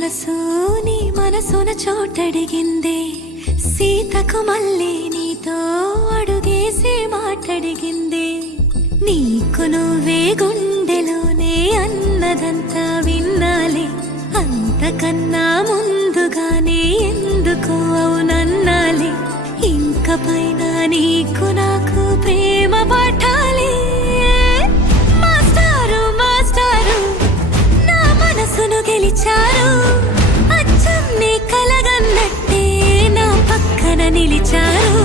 మనసు నీ మనసున చోటడిగిందే, సీతకు మళ్ళీ నీతో అడుగేసి మాటడిగిందే. నీకు నువ్వే గుండెలోనే అన్నదంతా విన్నాలే, అంతకన్నా ముందుగానే ఎందుకు అవునన్నాలే. ఇంక పైన నీకు నాకు ప్రేమ పాఠాలే. మాస్టారు మాస్టారు నా మనసును గెలిచారు, అచ్చం నీ కలగన్నట్టే నా పక్కన నిలిచారు.